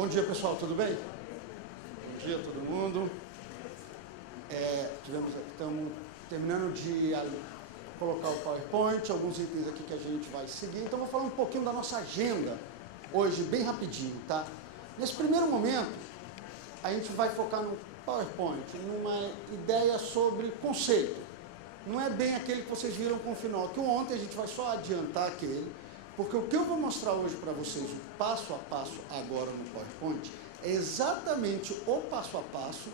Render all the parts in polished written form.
Bom dia, pessoal, tudo bem? Bom dia a todo mundo. Estamos terminando de colocar o PowerPoint, alguns itens aqui que a gente vai seguir. Então, vou falar um pouquinho da nossa agenda hoje, bem rapidinho, tá? Nesse primeiro momento, a gente vai focar no PowerPoint, numa ideia sobre conceito. Não é bem aquele que vocês viram com o final, que ontem a gente vai só adiantar aquele, porque o que eu vou mostrar hoje para vocês, o passo a passo agora no PowerPoint, é exatamente o passo a passo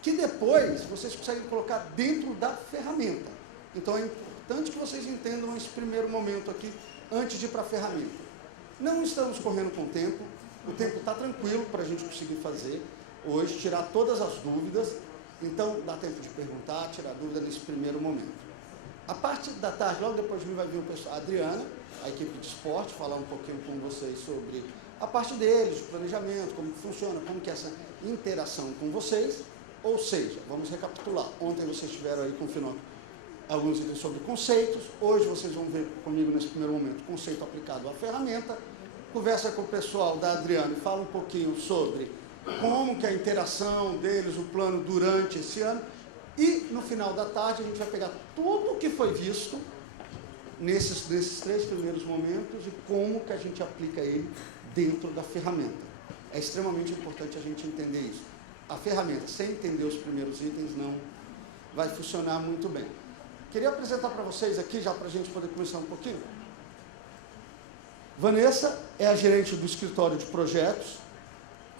que depois vocês conseguem colocar dentro da ferramenta. Então é importante que vocês entendam esse primeiro momento aqui, antes de ir para a ferramenta. Não estamos correndo com o tempo está tranquilo para a gente conseguir fazer hoje, tirar todas as dúvidas, então dá tempo de perguntar, tirar dúvida nesse primeiro momento. A parte da tarde, logo depois de mim, vai vir a Adriana, a equipe de esporte, falar um pouquinho com vocês sobre a parte deles, o planejamento, como que funciona, como que é essa interação com vocês. Ou seja, vamos recapitular. Ontem vocês tiveram aí com o final alguns itens sobre conceitos. Hoje vocês vão ver comigo nesse primeiro momento conceito aplicado à ferramenta. Conversa com o pessoal da Adriana e fala um pouquinho sobre como que é a interação deles, o plano durante esse ano. E no final da tarde a gente vai pegar tudo o que foi visto nesses três primeiros momentos e como que a gente aplica ele dentro da ferramenta. É extremamente importante a gente entender isso. A ferramenta, sem entender os primeiros itens, não vai funcionar muito bem. Queria apresentar para vocês aqui, já para a gente poder começar um pouquinho. Vanessa é a gerente do escritório de projetos,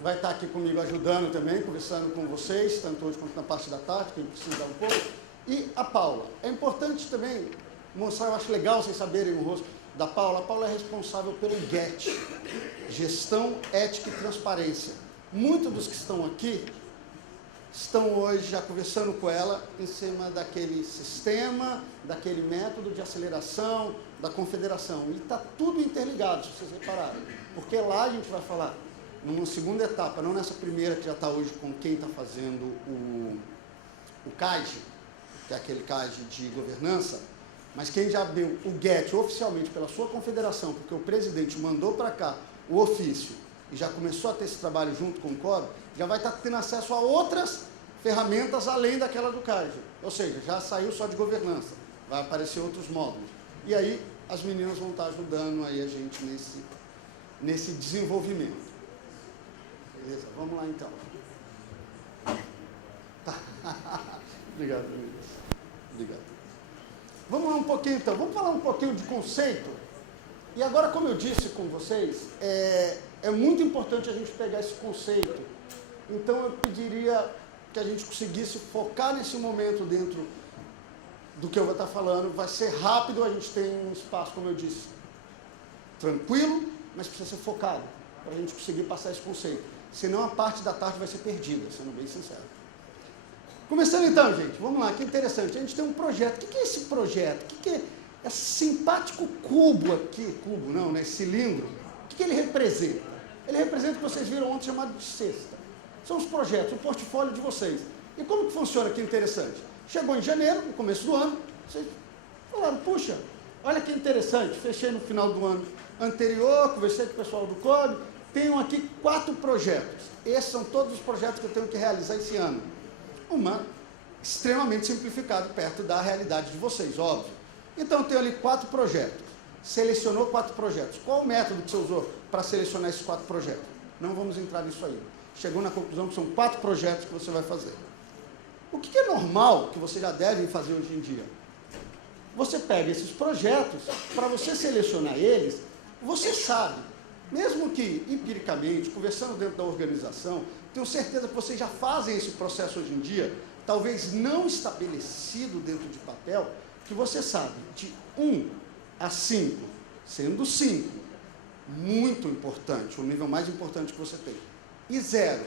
vai estar aqui comigo ajudando também, conversando com vocês, tanto hoje quanto na parte da tarde, que a gente precisa dar um pouco. E a Paula. É importante também mostrar, eu acho legal vocês saberem o rosto da Paula. A Paula é responsável pelo GET, Gestão, Ética e Transparência. Muitos dos que estão aqui estão hoje já conversando com ela em cima daquele sistema, daquele método de aceleração, da confederação. E está tudo interligado, se vocês repararem. Porque lá a gente vai falar numa segunda etapa, não nessa primeira que já está hoje com quem está fazendo o CAGE, que é aquele CAGE de governança, mas quem já abriu o GET oficialmente pela sua confederação, porque o presidente mandou para cá o ofício e já começou a ter esse trabalho junto com o COB, já vai estar tendo acesso a outras ferramentas além daquela do CAGE. Ou seja, já saiu só de governança, vai aparecer outros módulos. E aí as meninas vão estar ajudando aí a gente nesse desenvolvimento. Beleza? Vamos lá então. Obrigado, meninas. Obrigado. Vamos lá um pouquinho então, vamos falar um pouquinho de conceito. E agora, como eu disse com vocês, é muito importante a gente pegar esse conceito. Então eu pediria que a gente conseguisse focar nesse momento dentro do que eu vou estar falando. Vai ser rápido, a gente tem um espaço, como eu disse, tranquilo, mas precisa ser focado, para a gente conseguir passar esse conceito. Senão a parte da tarde vai ser perdida, sendo bem sincero. Começando então, gente, vamos lá, que interessante. A gente tem um projeto. O que é esse projeto? O que é esse simpático cubo aqui? Cubo não, né? Cilindro. O que ele representa? Ele representa o que vocês viram ontem chamado de cesta. São os projetos, o portfólio de vocês. E como que funciona? Que interessante. Chegou em janeiro, no começo do ano, vocês falaram, puxa, olha que interessante, fechei no final do ano anterior, conversei com o pessoal do COB, tenho aqui 4 projetos. Esses são todos os projetos que eu tenho que realizar esse ano. Uma extremamente simplificado perto da realidade de vocês, óbvio. Então, eu tenho ali 4 projetos. Selecionou 4 projetos. Qual o método que você usou para selecionar esses 4 projetos? Não vamos entrar nisso aí. Chegou na conclusão que são 4 projetos que você vai fazer. O que é normal, que você já deve fazer hoje em dia? Você pega esses projetos, para você selecionar eles, você sabe, mesmo que empiricamente, conversando dentro da organização, tenho certeza que vocês já fazem esse processo hoje em dia, talvez não estabelecido dentro de papel, que você sabe de 1 a 5, sendo 5 muito importante, o nível mais importante que você tem, e 0,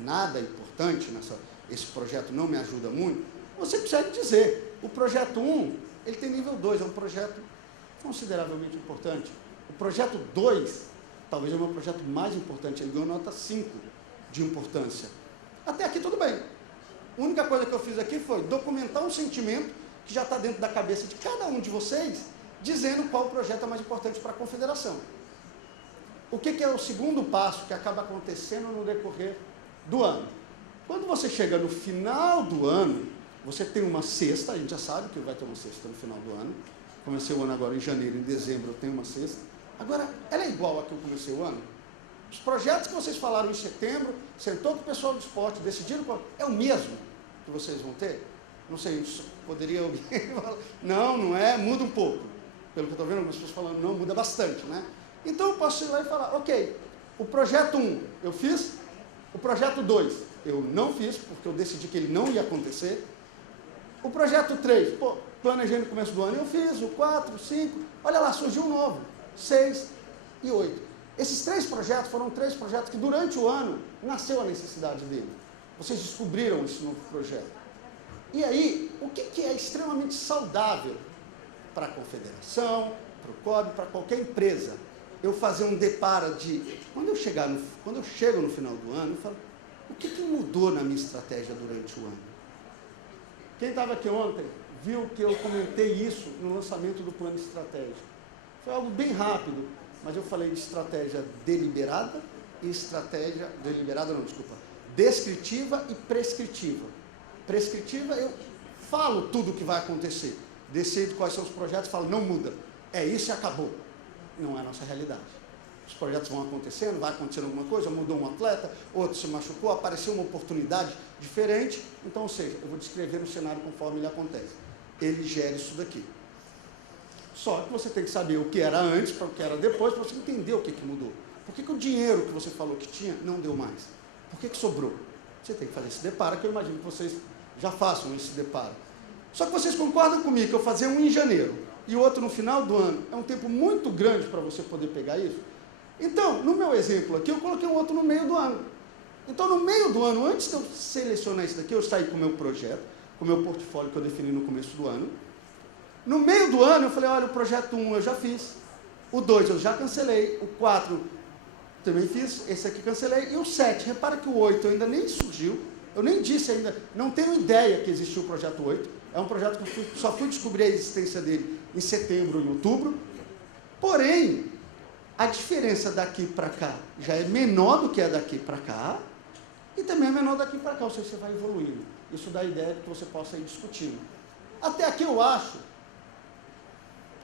nada importante, esse projeto não me ajuda muito, você precisa dizer, o projeto 1, ele tem nível 2, é um projeto consideravelmente importante. O projeto 2, talvez é o meu projeto mais importante, ele ganhou nota 5 de importância. Até aqui tudo bem. A única coisa que eu fiz aqui foi documentar um sentimento que já está dentro da cabeça de cada um de vocês, dizendo qual projeto é mais importante para a confederação. o que é o segundo passo que acaba acontecendo no decorrer do ano? Quando você chega no final do ano, você tem uma cesta, a gente já sabe que vai ter uma cesta no final do ano. Comecei o ano agora em janeiro, em dezembro eu tenho uma cesta. Agora, ela é igual a que eu comecei o ano? Os projetos que vocês falaram em setembro, sentou com o pessoal do esporte, decidiram qual é o mesmo que vocês vão ter? Não sei, poderia alguém falar, não é, muda um pouco. Pelo que eu estou vendo, algumas pessoas falando, não, muda bastante, né? Então eu posso ir lá e falar, ok, o projeto 1 eu fiz, o projeto 2 eu não fiz, porque eu decidi que ele não ia acontecer. O projeto 3, planejei no começo do ano, eu fiz, o 4, 5, olha lá, surgiu um novo, 6 e 8. Esses 3 projetos foram 3 projetos que durante o ano nasceu a necessidade dele. Vocês descobriram esse novo projeto. E aí, o que é extremamente saudável para a confederação, para o COB, para qualquer empresa? Eu fazer um deparo de, quando eu chego no final do ano, eu falo, o que mudou na minha estratégia durante o ano? Quem estava aqui ontem viu que eu comentei isso no lançamento do plano estratégico. Foi algo bem rápido, mas eu falei de estratégia deliberada e descritiva e prescritiva. Prescritiva, eu falo tudo o que vai acontecer, decido quais são os projetos, falo, não muda, é isso e acabou. Não é a nossa realidade. Os projetos vão acontecendo, vai acontecendo alguma coisa, mudou um atleta, outro se machucou, apareceu uma oportunidade diferente, então, ou seja, eu vou descrever o cenário conforme ele acontece. Ele gera isso daqui. Só que você tem que saber o que era antes, para o que era depois, para você entender o que mudou. Por que o dinheiro que você falou que tinha não deu mais? Por que sobrou? Você tem que fazer esse deparo, que eu imagino que vocês já façam esse deparo. Só que vocês concordam comigo que eu fazer um em janeiro e o outro no final do ano é um tempo muito grande para você poder pegar isso? Então, no meu exemplo aqui, eu coloquei um outro no meio do ano. Então, no meio do ano, antes de eu selecionar isso daqui, eu saí com o meu projeto, com o meu portfólio que eu defini no começo do ano. No meio do ano, eu falei, olha, o projeto 1 eu já fiz, o 2 eu já cancelei, o 4 também fiz, esse aqui cancelei, e o 7, repara que o 8 ainda nem surgiu, eu nem disse ainda, não tenho ideia que existiu o projeto 8, é um projeto que eu só fui descobrir a existência dele em setembro ou em outubro, porém, a diferença daqui para cá já é menor do que a daqui para cá, e também é menor daqui para cá, ou seja, você vai evoluindo. Isso dá a ideia de que você possa ir discutindo. Até aqui eu acho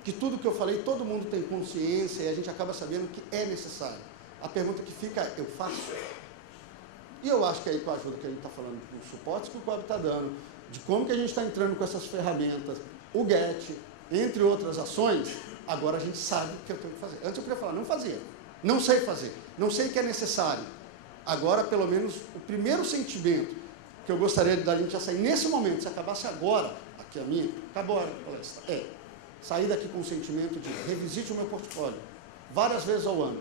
que tudo que eu falei, todo mundo tem consciência e a gente acaba sabendo que é necessário. A pergunta que fica é, eu faço? E eu acho que aí com a ajuda que a gente está falando, dos suportes que o COB está dando, de como que a gente está entrando com essas ferramentas, o GET, entre outras ações, agora a gente sabe o que eu tenho que fazer. Antes eu podia falar, não fazia, não sei fazer, não sei o que é necessário. Agora, pelo menos, o primeiro sentimento que eu gostaria da gente já sair nesse momento, se acabasse agora, aqui a minha, acabou a palestra, sair daqui com o sentimento de revisite o meu portfólio várias vezes ao ano.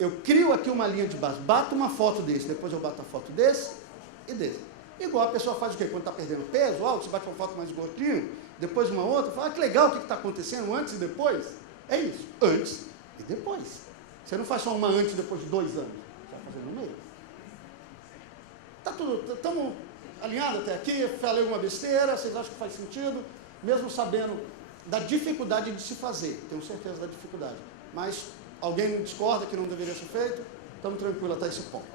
Eu crio aqui uma linha de base, bato uma foto desse, depois eu bato a foto desse e desse. Igual a pessoa faz o quê? Quando está perdendo peso, você bate uma foto mais gordinho, depois uma outra, fala, que legal, o que está acontecendo antes e depois? É isso, antes e depois. Você não faz só uma antes e depois de 2 anos, você vai fazer no meio. Tá tudo, estamos alinhados até aqui, falei alguma besteira, vocês acham que faz sentido? Mesmo sabendo da dificuldade de se fazer, tenho certeza da dificuldade, mas alguém discorda que não deveria ser feito? Estamos tranquilos até esse ponto.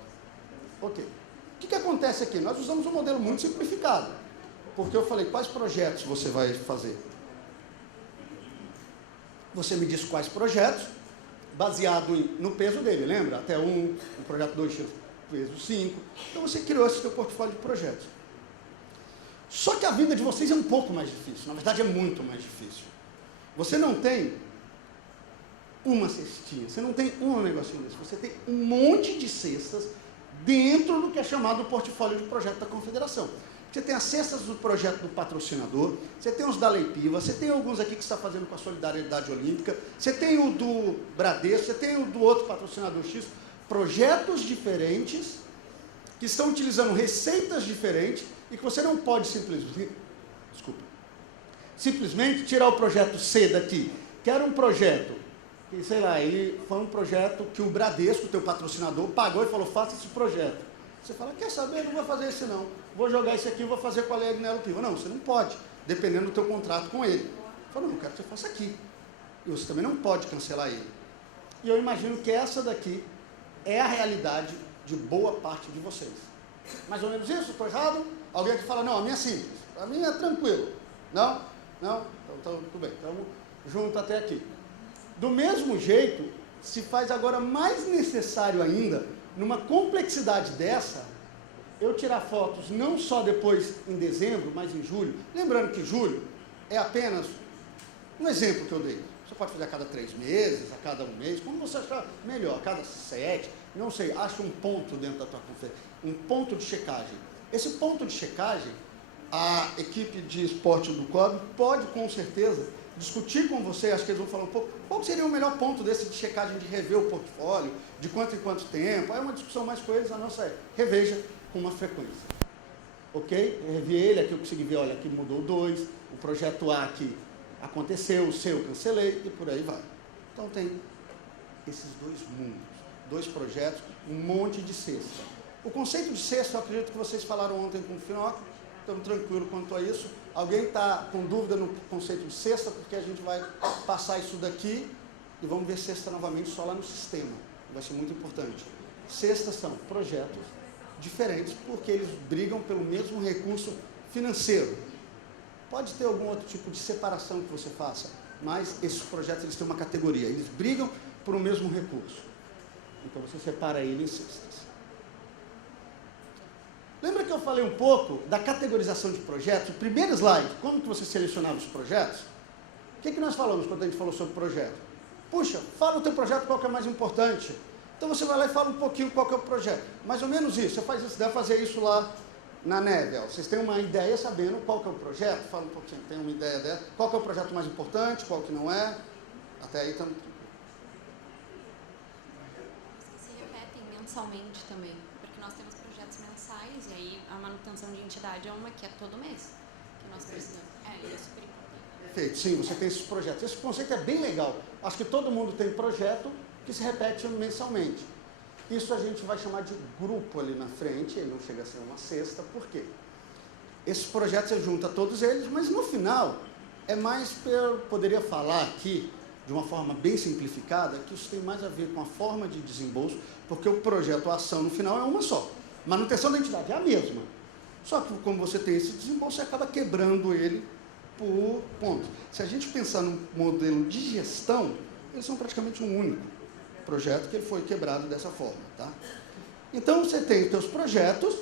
Ok. O que acontece aqui? Nós usamos um modelo muito simplificado, porque eu falei, quais projetos você vai fazer? Você me diz quais projetos, baseado no peso dele, lembra? Até o projeto 2 peso 5, então você criou esse seu portfólio de projetos. Só que a vida de vocês é um pouco mais difícil, na verdade é muito mais difícil. Você não tem uma cestinha, você não tem um negocinho desse, você tem um monte de cestas dentro do que é chamado o portfólio de projeto da Confederação. Você tem as cestas do projeto do patrocinador, você tem os da Lei Piva, você tem alguns aqui que você está fazendo com a Solidariedade Olímpica, você tem o do Bradesco, você tem o do outro patrocinador X, projetos diferentes, que estão utilizando receitas diferentes, e que você não pode simplesmente tirar o projeto C daqui, que era um projeto, que sei lá, ele foi um projeto que o Bradesco, teu patrocinador, pagou e falou, faça esse projeto. Você fala, quer saber, não vou fazer esse não, vou jogar esse aqui, vou fazer com a Lei Agnello Piva. Não, você não pode, dependendo do teu contrato com ele. Fala, não, eu quero que você faça aqui. E você também não pode cancelar ele. E eu imagino que essa daqui é a realidade de boa parte de vocês. Mais ou menos isso? Estou errado? Alguém que fala, não, a minha é simples, a minha é tranquilo. Não? Não? Então, tudo bem, estamos juntos até aqui. Do mesmo jeito, se faz agora mais necessário ainda, numa complexidade dessa, eu tirar fotos não só depois em dezembro, mas em julho. Lembrando que julho é apenas um exemplo que eu dei. Você pode fazer a cada 3 meses, a cada 1 mês, como você achar melhor, a cada 7, não sei, acha um ponto dentro da tua conferência, um ponto de checagem. Esse ponto de checagem, a equipe de esporte do COB pode, com certeza, discutir com você, acho que eles vão falar um pouco, qual seria o melhor ponto desse de checagem, de rever o portfólio, de quanto em quanto tempo. É uma discussão mais com eles, a nossa é, reveja com uma frequência. Ok? Eu revi ele, aqui eu consegui ver, olha, aqui mudou 2, o projeto A aqui aconteceu, o seu eu cancelei, e por aí vai. Então tem esses 2 mundos, 2 projetos, um monte de cesta. O conceito de cesta, eu acredito que vocês falaram ontem com o Finoc, estamos tranquilos quanto a isso. Alguém está com dúvida no conceito de cesta, porque a gente vai passar isso daqui e vamos ver cesta novamente só lá no sistema. Vai ser muito importante. Cestas são projetos diferentes, porque eles brigam pelo mesmo recurso financeiro. Pode ter algum outro tipo de separação que você faça, mas esses projetos eles têm uma categoria, eles brigam por o mesmo recurso. Então você separa ele em cestas. Lembra que eu falei um pouco da categorização de projetos? O primeiro slide, como que você selecionava os projetos? O que nós falamos quando a gente falou sobre projeto? Puxa, fala o teu projeto, qual que é mais importante. Então você vai lá e fala um pouquinho qual que é o projeto. Mais ou menos isso, você faz isso, deve fazer isso lá na Nevel. Vocês têm uma ideia sabendo qual que é o projeto? Fala um pouquinho, tem uma ideia dela. Qual que é o projeto mais importante, qual que não é? Até aí estamos... Se repetem mensalmente também, porque nós temos projetos mensais e aí a manutenção de entidade é uma que é todo mês, que nós precisamos. É super importante. Perfeito, sim, você tem esses projetos. Esse conceito é bem legal. Acho que todo mundo tem projeto que se repete mensalmente. Isso a gente vai chamar de grupo ali na frente, ele não chega a ser uma cesta, por quê? Esses projetos você junta todos eles, mas no final, é mais, eu poderia falar aqui, de uma forma bem simplificada, que isso tem mais a ver com a forma de desembolso, porque o projeto, a ação no final é uma só. Manutenção da entidade é a mesma. Só que como você tem esse desembolso, você acaba quebrando ele por pontos. Se a gente pensar num modelo de gestão, eles são praticamente um único projeto que ele foi quebrado dessa forma, tá? Então você tem os seus projetos,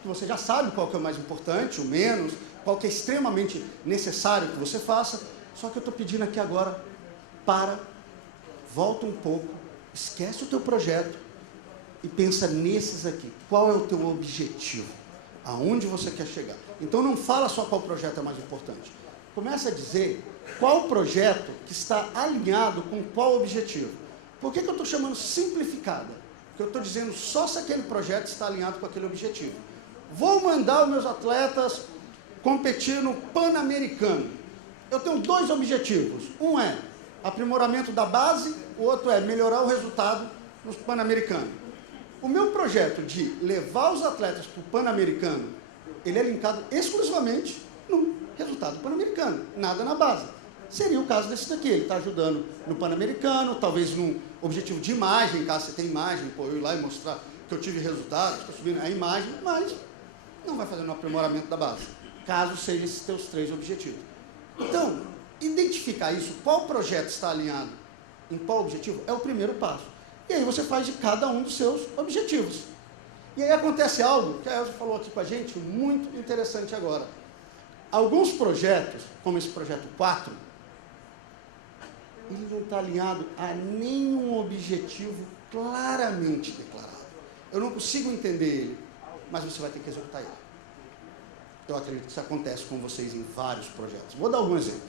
que você já sabe qual que é o mais importante, o menos, qual que é extremamente necessário que você faça, só que eu estou pedindo aqui agora, volta um pouco, esquece o teu projeto e pensa nesses aqui. Qual é o teu objetivo? Aonde você quer chegar? Então não fala só qual projeto é mais importante. Começa a dizer qual projeto que está alinhado com qual objetivo. Por que eu estou chamando simplificada? Porque eu estou dizendo só se aquele projeto está alinhado com aquele objetivo. Vou mandar os meus atletas competir no Pan-Americano. Eu tenho 2 objetivos. Um é aprimoramento da base, o outro é melhorar o resultado no Pan-Americano. O meu projeto de levar os atletas para o Pan-Americano, ele é linkado exclusivamente no resultado Pan-Americano, nada na base. Seria o caso desse daqui, ele está ajudando no Pan-Americano, talvez num objetivo de imagem, caso você tenha imagem, pô, eu ir lá e mostrar que eu tive resultados, estou subindo a imagem, mas não vai fazer no aprimoramento da base, caso sejam esses teus 3 objetivos. Então, identificar isso, qual projeto está alinhado em qual objetivo, é o primeiro passo. E aí você faz de cada um dos seus objetivos. E aí acontece algo, que a Elza falou aqui com a gente, muito interessante agora. Alguns projetos, como esse projeto 4, ele não está alinhado a nenhum objetivo claramente declarado. Eu não consigo entender ele, mas você vai ter que executar ele. Eu acredito que isso acontece com vocês em vários projetos. Vou dar algum exemplo.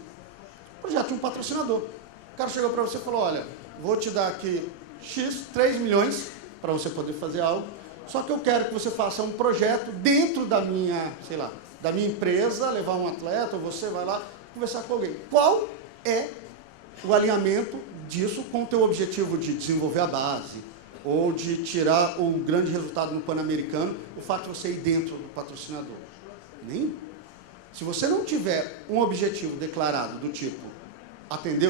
Projeto de um patrocinador. O cara chegou para você e falou, olha, vou te dar aqui X, 3 milhões, para você poder fazer algo, só que eu quero que você faça um projeto dentro da minha, sei lá, da minha empresa, levar um atleta, ou você vai lá conversar com alguém. Qual é o alinhamento disso com o teu objetivo de desenvolver a base, ou de tirar o grande resultado no Pan-Americano, o fato de você ir dentro do patrocinador? Nem. Se você não tiver um objetivo declarado do tipo, atender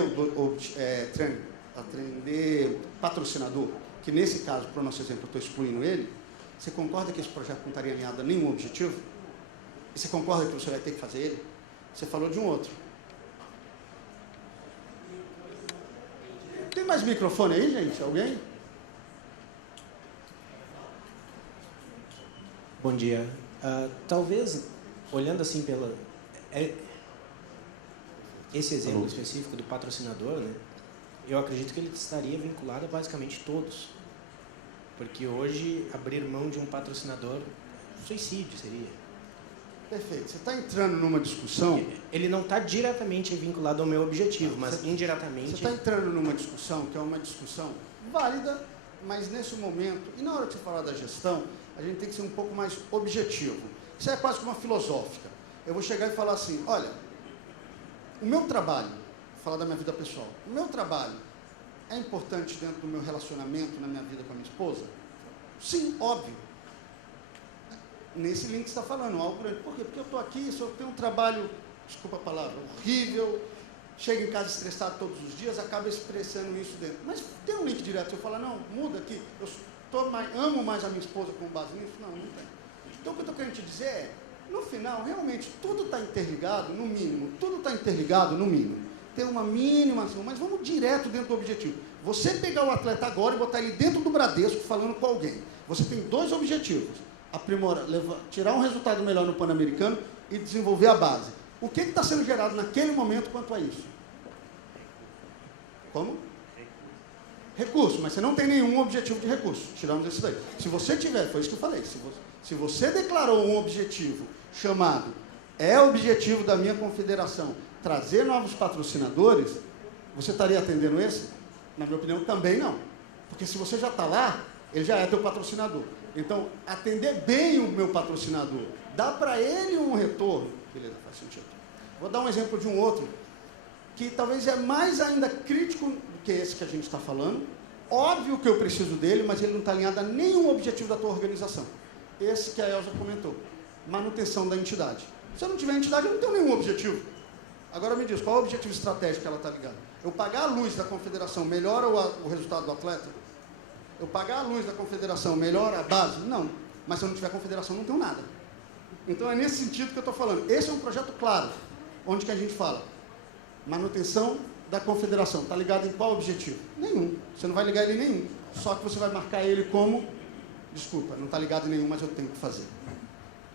atender patrocinador, que nesse caso, para o nosso exemplo, eu estou excluindo ele, você concorda que esse projeto não estaria alinhado a nenhum objetivo? E você concorda que você vai ter que fazer ele? Você falou de um outro. Tem mais microfone aí, gente? Alguém? Bom dia. Talvez, olhando assim pela... esse exemplo específico do patrocinador, né, eu acredito que ele estaria vinculado a basicamente todos. Porque hoje, abrir mão de um patrocinador, suicídio seria. Perfeito. Você está entrando numa discussão... Ele não está diretamente vinculado ao meu objetivo, mas indiretamente... Você está entrando numa discussão que é uma discussão válida, mas nesse momento, e na hora de você falar da gestão, a gente tem que ser um pouco mais objetivo. Isso é quase que uma filosófica. Eu vou chegar e falar assim, olha, o meu trabalho, vou falar da minha vida pessoal, o meu trabalho é importante dentro do meu relacionamento, na minha vida com a minha esposa? Sim, óbvio. Nesse link que você está falando, algo por quê? Porque eu estou aqui, se eu tenho um trabalho, desculpa a palavra, horrível, chego em casa estressado todos os dias, acaba expressando isso dentro. Mas tem um link direto, se eu falar, não, muda aqui, eu amo mais a minha esposa com base nisso? Não, não tem. Então o que eu estou querendo te dizer é, no final, realmente, tudo está interligado, no mínimo, tudo está interligado, no mínimo. Tem uma mínima ação, mas vamos direto dentro do objetivo. Você pegar o atleta agora e botar ele dentro do Bradesco falando com alguém. Você tem dois objetivos. Aprimorar, tirar um resultado melhor no Pan-Americano e desenvolver a base. O que está sendo gerado naquele momento quanto a isso? Como? Recurso, mas você não tem nenhum objetivo de recurso. Tiramos esse daí. Se você tiver, foi isso que eu falei, se você declarou um objetivo chamado, é o objetivo da minha confederação, trazer novos patrocinadores, você estaria atendendo esse? Na minha opinião, também não. Porque se você já está lá, ele já é teu patrocinador. Então, atender bem o meu patrocinador, dar para ele um retorno, beleza, faz sentido. Vou dar um exemplo de um outro, que talvez é mais ainda crítico do que esse que a gente está falando. Óbvio que eu preciso dele, mas ele não está alinhado a nenhum objetivo da tua organização. Esse que a Elza comentou, manutenção da entidade. Se eu não tiver entidade, eu não tenho nenhum objetivo. Agora me diz, qual é o objetivo estratégico que ela está ligada? Eu pagar a luz da confederação melhora o resultado do atleta? Eu pagar a luz da confederação melhora a base? Não. Mas se eu não tiver confederação, não tenho nada. Então é nesse sentido que eu estou falando. Esse é um projeto claro, onde que a gente fala, manutenção da confederação. Está ligado em qual objetivo? Nenhum. Você não vai ligar ele em nenhum. Só que você vai marcar ele como, desculpa, não está ligado em nenhum, mas eu tenho que fazer.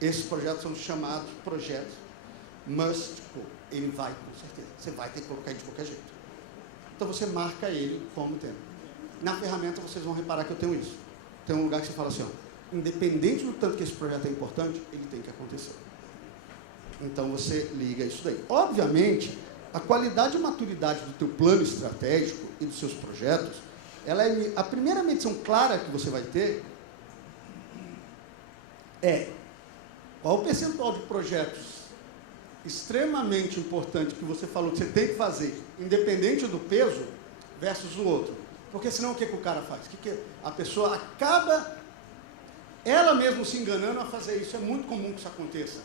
Esses projetos são chamados projetos must go. Ele vai, com certeza. Você vai ter que colocar ele de qualquer jeito. Então você marca ele como tendo. Na ferramenta vocês vão reparar que eu tenho isso. Tem um lugar que você fala assim, ó, independente do tanto que esse projeto é importante, ele tem que acontecer. Então você liga isso daí. Obviamente, a qualidade e maturidade do teu plano estratégico e dos seus projetos, ela é a primeira medição clara que você vai ter é qual o percentual de projetos extremamente importante que você falou que você tem que fazer, independente do peso, versus o outro. Porque senão o que o cara faz? A pessoa acaba ela mesma se enganando a fazer isso. É muito comum que isso aconteça.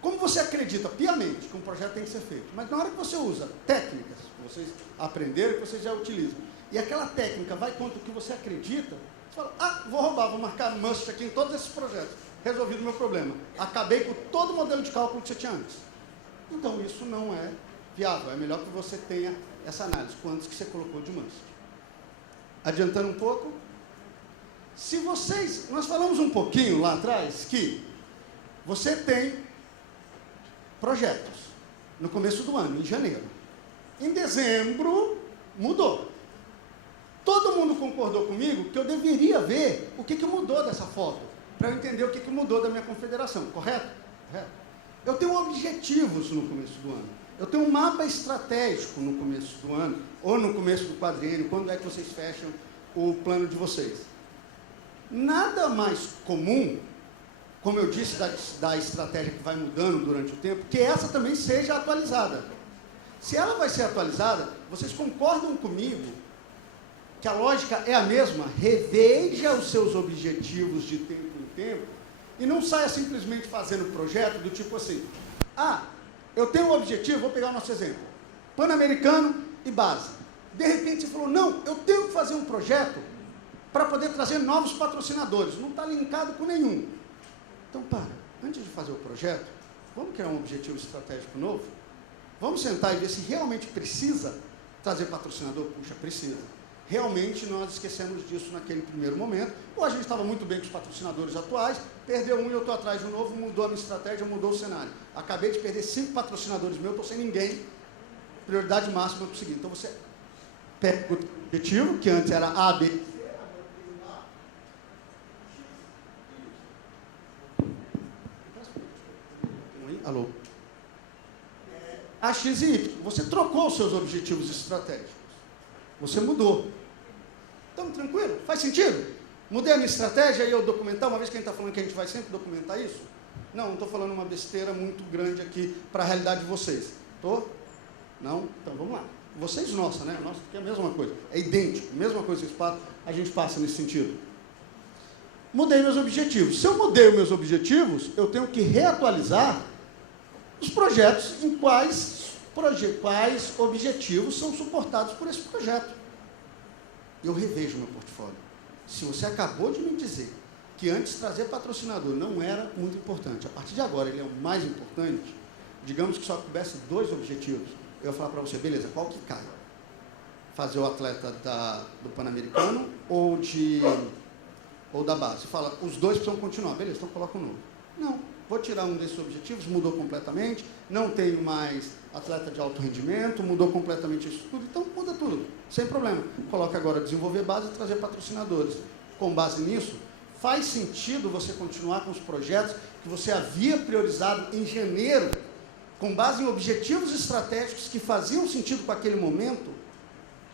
Como você acredita piamente que um projeto tem que ser feito, mas na hora que você usa técnicas, que vocês aprenderam, que vocês já utilizam, e aquela técnica vai contra o que você acredita, você fala, vou roubar, vou marcar must aqui em todos esses projetos. Resolvido o meu problema. Acabei com todo o modelo de cálculo que você tinha antes. Então, isso não é viável. É melhor que você tenha essa análise. Quantos que você colocou de must? Adiantando um pouco. Se vocês... Nós falamos um pouquinho lá atrás que você tem projetos no começo do ano, em janeiro. Em dezembro, mudou. Todo mundo concordou comigo que eu deveria ver o que mudou dessa foto, para eu entender o que mudou da minha confederação, correto? Correto? Eu tenho objetivos no começo do ano. Eu tenho um mapa estratégico no começo do ano, ou no começo do quadriênio, quando é que vocês fecham o plano de vocês. Nada mais comum, como eu disse, da estratégia que vai mudando durante o tempo, que essa também seja atualizada. Se ela vai ser atualizada, vocês concordam comigo que a lógica é a mesma? Reveja os seus objetivos de tempo em tempo e não saia simplesmente fazendo projeto do tipo assim, eu tenho um objetivo, vou pegar o nosso exemplo, Pan-Americano e base. De repente você falou, não, eu tenho que fazer um projeto para poder trazer novos patrocinadores. Não está linkado com nenhum. Então, antes de fazer o projeto, vamos criar um objetivo estratégico novo? Vamos sentar e ver se realmente precisa trazer patrocinador? Puxa, precisa. Realmente nós esquecemos disso naquele primeiro momento, ou a gente estava muito bem com os patrocinadores atuais, perdeu um e eu estou atrás de um novo, mudou a minha estratégia, mudou o cenário. Acabei de perder 5 patrocinadores meus, estou sem ninguém, prioridade máxima para o seguinte. Então você pega o objetivo, que antes era A, B, C, alô? A, X e Y. Você trocou os seus objetivos estratégicos. Você mudou. Estamos tranquilos? Faz sentido? Mudei a minha estratégia e eu documentar, uma vez que a gente está falando que a gente vai sempre documentar isso? Não estou falando uma besteira muito grande aqui para a realidade de vocês. Estou? Não? Então vamos lá. Vocês, nossa, né? Nossa, que é a mesma coisa. É idêntico. A mesma coisa que vocês passam, a gente passa nesse sentido. Mudei meus objetivos. Se eu mudei os meus objetivos, eu tenho que reatualizar os projetos em quais objetivos são suportados por esse projeto. Eu revejo meu portfólio. Se você acabou de me dizer que antes trazer patrocinador não era muito importante, a partir de agora ele é o mais importante, digamos que só coubesse 2 objetivos, eu ia falar para você, beleza, qual que cai? Fazer o atleta do Pan-Americano ou da base? Você fala, os 2 precisam continuar, beleza, então coloca um novo. Não, vou tirar um desses objetivos, mudou completamente, não tenho mais atleta de alto rendimento, mudou completamente isso tudo, então muda tudo, sem problema. Coloca agora desenvolver base e trazer patrocinadores. Com base nisso, faz sentido você continuar com os projetos que você havia priorizado em janeiro, com base em objetivos estratégicos que faziam sentido com aquele momento?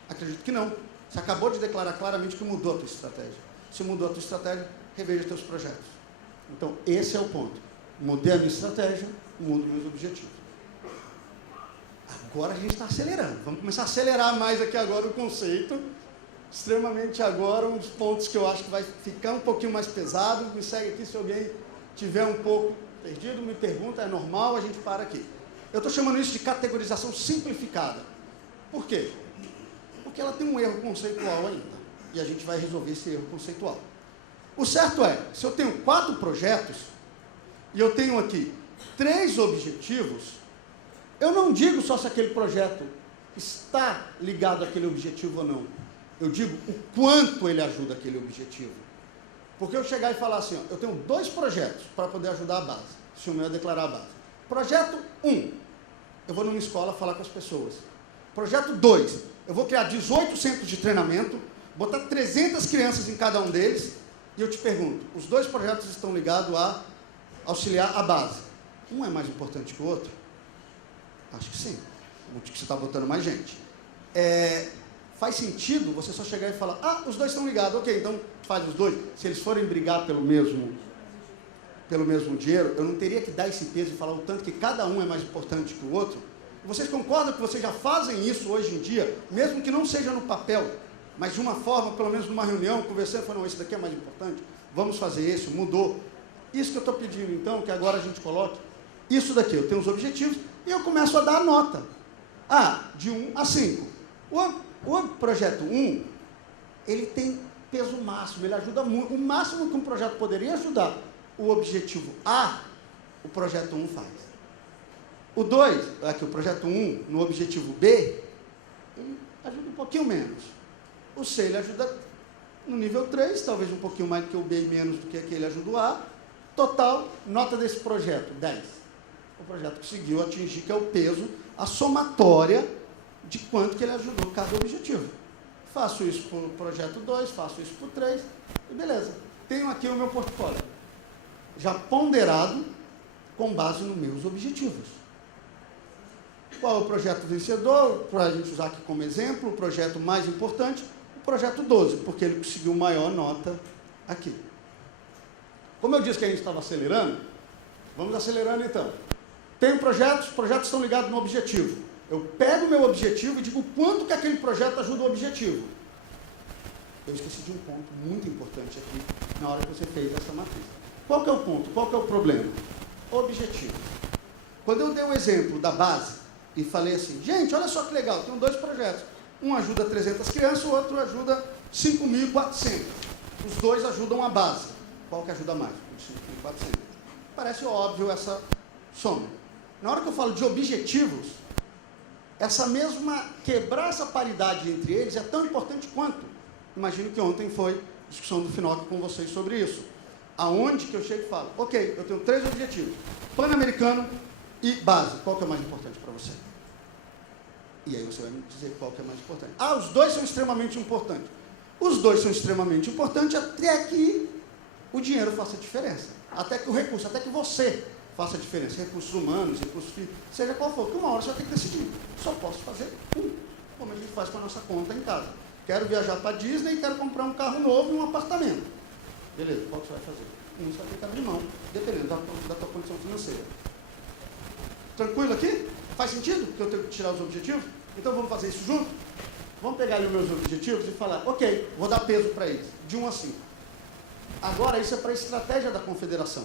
Acredito que não. Você acabou de declarar claramente que mudou a tua estratégia. Se mudou a tua estratégia, reveja os teus projetos. Então, esse é o ponto. Mudei a minha estratégia, mudo meus objetivos. Agora a gente está acelerando. Vamos começar a acelerar mais aqui agora o conceito. Extremamente agora, um dos pontos que eu acho que vai ficar um pouquinho mais pesado. Me segue aqui se alguém tiver um pouco perdido, me pergunta, é normal, a gente para aqui. Eu estou chamando isso de categorização simplificada. Por quê? Porque ela tem um erro conceitual ainda. E a gente vai resolver esse erro conceitual. O certo é, se eu tenho 4 projetos, e eu tenho aqui 3 objetivos, eu não digo só se aquele projeto está ligado àquele objetivo ou não. Eu digo o quanto ele ajuda aquele objetivo. Porque eu chegar e falar assim, ó, eu tenho 2 projetos para poder ajudar a base, se o meu é declarar a base. Projeto 1, eu vou numa escola falar com as pessoas. Projeto 2, eu vou criar 18 centros de treinamento, botar 300 crianças em cada um deles, e eu te pergunto, os 2 projetos estão ligados a auxiliar a base. Um é mais importante que o outro? Acho que sim. Porque você está botando mais gente. Faz sentido você só chegar e falar, os 2 estão ligados, ok, então faz os 2. Se eles forem brigar pelo mesmo dinheiro, eu não teria que dar esse peso e falar o tanto que cada um é mais importante que o outro. Vocês concordam que vocês já fazem isso hoje em dia, mesmo que não seja no papel, mas de uma forma, pelo menos numa reunião, conversando, falando, esse daqui é mais importante, vamos fazer esse, mudou. Isso que eu estou pedindo, então, que agora a gente coloque, isso daqui, eu tenho os objetivos, e eu começo a dar a nota. De 1 a 5. O projeto 1, ele tem peso máximo, ele ajuda muito. O máximo que um projeto poderia ajudar o objetivo A, o projeto 1 faz. O 2, aqui o projeto 1, no objetivo B, ele ajuda um pouquinho menos. O C, ele ajuda no nível 3, talvez um pouquinho mais do que o B e menos do que aquele ajuda o A. Total, nota desse projeto, 10. O projeto conseguiu atingir, que é o peso, a somatória de quanto que ele ajudou cada objetivo. Faço isso para o projeto 2, faço isso para o 3, e beleza. Tenho aqui o meu portfólio, já ponderado com base nos meus objetivos. Qual é o projeto vencedor? Para a gente usar aqui como exemplo, o projeto mais importante, o projeto 12, porque ele conseguiu maior nota aqui. Como eu disse que a gente estava acelerando, vamos acelerando então. Tenho projetos, os projetos estão ligados no objetivo. Eu pego o meu objetivo e digo quanto que aquele projeto ajuda o objetivo. Eu esqueci de um ponto muito importante aqui, na hora que você fez essa matriz. Qual que é o ponto? Qual que é o problema? Objetivo. Quando eu dei o exemplo da base e falei assim, gente, olha só que legal, tenho 2 projetos. Um ajuda 300 crianças, o outro ajuda 5.400. Os dois ajudam a base. Qual que ajuda mais? Os 5.400. Parece óbvio essa soma. Na hora que eu falo de objetivos, quebrar essa paridade entre eles é tão importante quanto. Imagino que ontem foi discussão do FINOC com vocês sobre isso. Aonde que eu chego e falo, ok, eu tenho 3 objetivos, Pan-Americano e base. Qual que é o mais importante para você? E aí você vai me dizer qual que é mais importante. Os dois são extremamente importantes. Os dois são extremamente importantes até que o dinheiro faça diferença. Até que o recurso, até que você faça diferença. Recursos humanos, recursos físicos, seja qual for. Porque uma hora você vai ter que decidir. Só posso fazer um. Como a gente faz com a nossa conta em casa. Quero viajar para a Disney e quero comprar um carro novo e um apartamento. Beleza, qual que você vai fazer? Um você vai ter que abrir mão, dependendo da tua condição financeira. Tranquilo aqui? Faz sentido que eu tenho que tirar os objetivos? Então vamos fazer isso junto? Vamos pegar ali os meus objetivos e falar, ok, vou dar peso para eles, de 1 a 5. Agora isso é para a estratégia da confederação.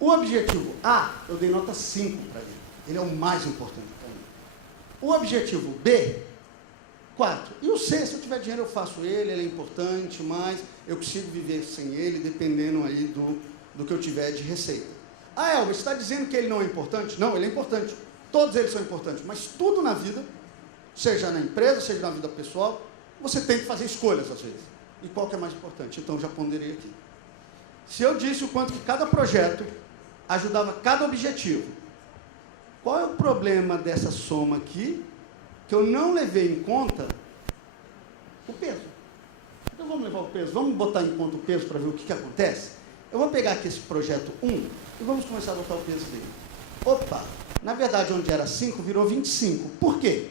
O objetivo A, eu dei nota 5 para ele. Ele é o mais importante para mim. O objetivo B, 4. E o C, se eu tiver dinheiro eu faço ele é importante, mas eu consigo viver sem ele, dependendo aí do que eu tiver de receita. Elber, você está dizendo que ele não é importante? Não, ele é importante. Todos eles são importantes, mas tudo na vida, seja na empresa, seja na vida pessoal, você tem que fazer escolhas às vezes. E qual que é mais importante? Então, eu já ponderei aqui. Se eu disse o quanto que cada projeto ajudava cada objetivo, qual é o problema dessa soma aqui, que eu não levei em conta o peso? Então, vamos levar o peso, vamos botar em conta o peso para ver o que acontece? Eu vou pegar aqui esse projeto 1 e vamos começar a botar o peso dele. Opa! Na verdade, onde era 5, virou 25. Por quê?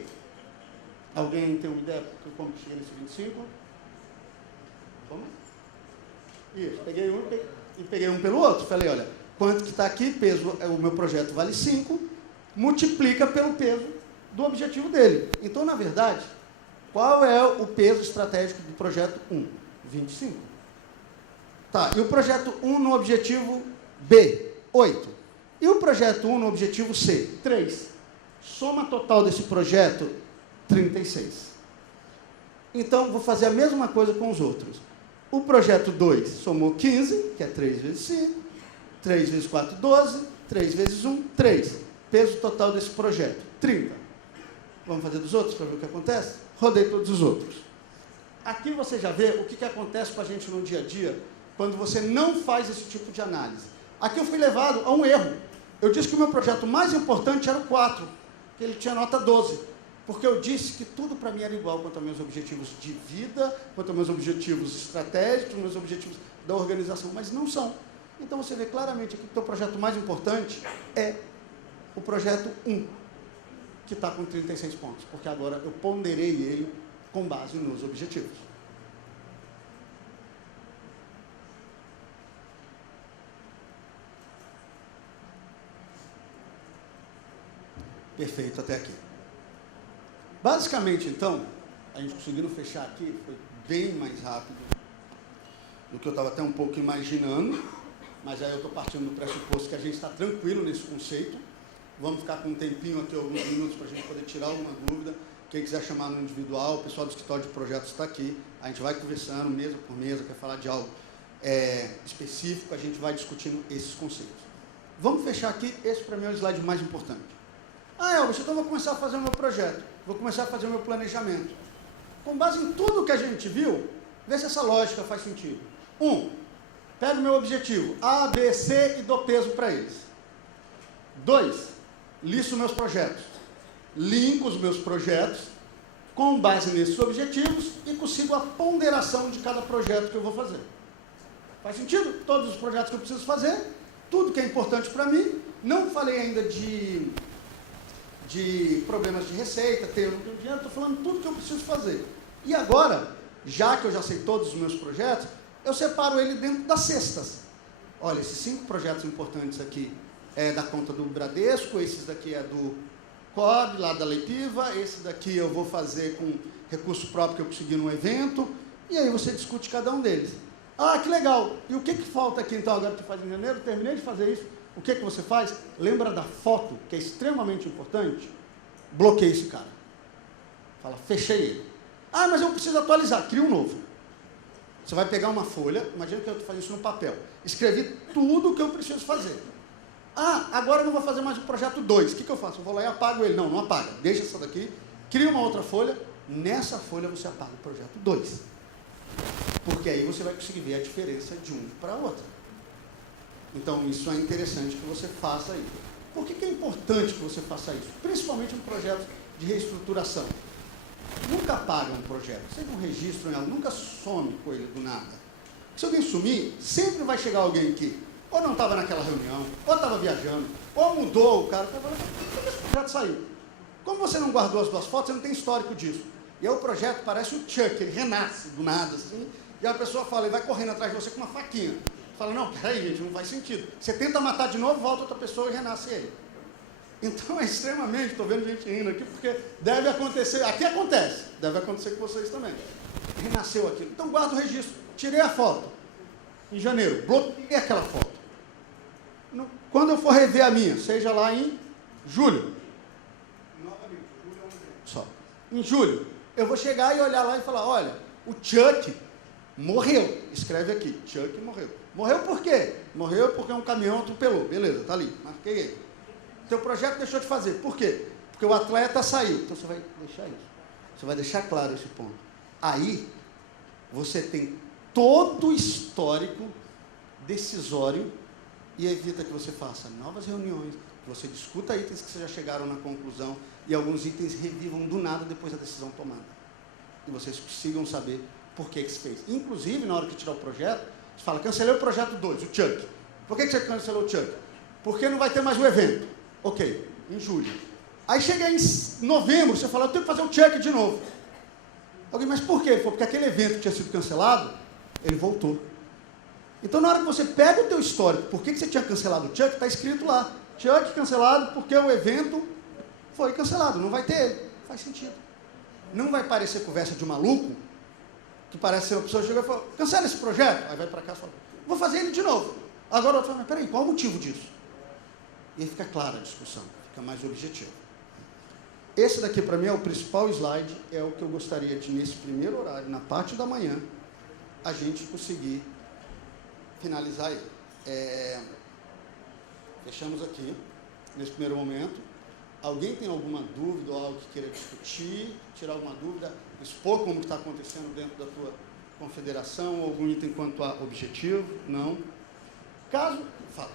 Alguém tem uma ideia de como cheguei nesse 25? Como? Isso, peguei um e peguei um pelo outro. Falei, olha, quanto que está aqui, peso, o meu projeto vale 5, multiplica pelo peso do objetivo dele. Então, na verdade, qual é o peso estratégico do projeto 1? 25. Tá, e o projeto 1 no objetivo B? 8. E o projeto 1 no objetivo C? 3. Soma total desse projeto, 36. Então, vou fazer a mesma coisa com os outros. O projeto 2 somou 15, que é 3 vezes 5, 3 vezes 4, 12, 3 vezes 1, 3. Peso total desse projeto, 30. Vamos fazer dos outros para ver o que acontece? Rodei todos os outros. Aqui você já vê o que acontece com a gente no dia a dia, quando você não faz esse tipo de análise. Aqui eu fui levado a um erro. Eu disse que o meu projeto mais importante era o 4, que ele tinha nota 12. Porque eu disse que tudo para mim era igual quanto aos meus objetivos de vida, quanto aos meus objetivos estratégicos, meus objetivos da organização, mas não são. Então você vê claramente aqui que o teu projeto mais importante é o projeto 1, que está com 36 pontos, porque agora eu ponderei ele com base nos objetivos. Perfeito, até aqui. Basicamente, então, a gente conseguiu fechar aqui, foi bem mais rápido do que eu estava até um pouco imaginando, mas aí eu estou partindo do pressuposto que a gente está tranquilo nesse conceito. Vamos ficar com um tempinho aqui, alguns minutos, para a gente poder tirar alguma dúvida. Quem quiser chamar no individual, o pessoal do escritório de projetos está aqui, a gente vai conversando, mesa por mesa, quer falar de algo específico, a gente vai discutindo esses conceitos. Vamos fechar aqui, esse para mim é o slide mais importante. Elber, então eu vou começar a fazer o meu projeto, vou começar a fazer o meu planejamento. Com base em tudo que a gente viu, vê se essa lógica faz sentido. 1, pego o meu objetivo, A, B, C e dou peso para eles. 2, listo meus projetos. Linko os meus projetos com base nesses objetivos e consigo a ponderação de cada projeto que eu vou fazer. Faz sentido? Todos os projetos que eu preciso fazer, tudo que é importante para mim. Não falei ainda de problemas de receita, ter ou não ter dinheiro, estou falando tudo que eu preciso fazer. E agora, já que eu já sei todos os meus projetos, eu separo ele dentro das cestas. Olha, esses 5 projetos importantes aqui é da conta do Bradesco, esses daqui é do COB, lá da Leipiva, esse daqui eu vou fazer com recurso próprio que eu consegui num evento, e aí você discute cada um deles. Que legal! E o que falta aqui então, agora que faz em janeiro? Terminei de fazer isso. O que você faz? Lembra da foto, que é extremamente importante? Bloqueia esse cara. Fala, fechei ele. Ah, mas eu preciso atualizar. Cria um novo. Você vai pegar uma folha, imagina que eu estou fazendo isso no papel. Escrevi tudo o que eu preciso fazer. Ah, agora eu não vou fazer mais o projeto 2. O que eu faço? Eu vou lá e apago ele. Não, não apaga. Deixa essa daqui, cria uma outra folha. Nessa folha você apaga o projeto 2. Porque aí você vai conseguir ver a diferença de um para outro. Então, isso é interessante que você faça isso. Por que é importante que você faça isso? Principalmente um projeto de reestruturação. Nunca apaga um projeto. Vocês não registram em algo, nunca some com ele do nada. Se alguém sumir, sempre vai chegar alguém que ou não estava naquela reunião, ou estava viajando, ou mudou o cara. Por que esse projeto saiu? Como você não guardou as duas fotos, você não tem histórico disso. E aí o projeto parece o Chuck, ele renasce do nada, assim, e a pessoa fala, ele vai correndo atrás de você com uma faquinha. Fala, não, peraí, gente, não faz sentido. Você tenta matar de novo, volta outra pessoa e renasce ele. Então é extremamente, estou vendo gente rindo aqui, porque deve acontecer, aqui acontece, deve acontecer com vocês também. Renasceu aquilo. Então guarda o registro. Tirei a foto em janeiro, bloqueei aquela foto. Quando eu for rever a minha, seja lá em julho, só, em julho, eu vou chegar e olhar lá e falar, olha, o Chuck morreu. Escreve aqui, Chuck morreu. Morreu por quê? Morreu porque um caminhão atropelou. Beleza, tá ali, marquei ele. Teu projeto deixou de fazer. Por quê? Porque o atleta saiu. Então você vai deixar isso. Você vai deixar claro esse ponto. Aí, você tem todo o histórico decisório e evita que você faça novas reuniões, que você discuta itens que já chegaram na conclusão e alguns itens revivam do nada depois da decisão tomada. E vocês consigam saber por que se fez. Inclusive, na hora que tirar o projeto, você fala, cancelei o projeto 2, o Chuck. Por que você cancelou o Chuck? Porque não vai ter mais o evento. Ok, em julho. Aí chega em novembro, você fala, eu tenho que fazer o Chuck de novo. Alguém, mas por quê? Ele falou, porque aquele evento que tinha sido cancelado, ele voltou. Então, na hora que você pega o teu histórico, por que você tinha cancelado o Chuck, está escrito lá, Chuck cancelado porque o evento foi cancelado, não vai ter ele. Faz sentido. Não vai parecer conversa de maluco, que parece ser uma pessoa que chega e fala, cancela esse projeto. Aí vai para cá e fala, vou fazer ele de novo. Agora o outro fala, mas peraí, qual o motivo disso? E aí fica clara a discussão, fica mais objetiva. Esse daqui para mim é o principal slide, é o que eu gostaria de, nesse primeiro horário, na parte da manhã, a gente conseguir finalizar ele. Fechamos aqui, nesse primeiro momento. Alguém tem alguma dúvida ou algo que queira discutir, tirar alguma dúvida, expor como está acontecendo dentro da tua confederação, ou algum item quanto a objetivo? Não. Caso, fala.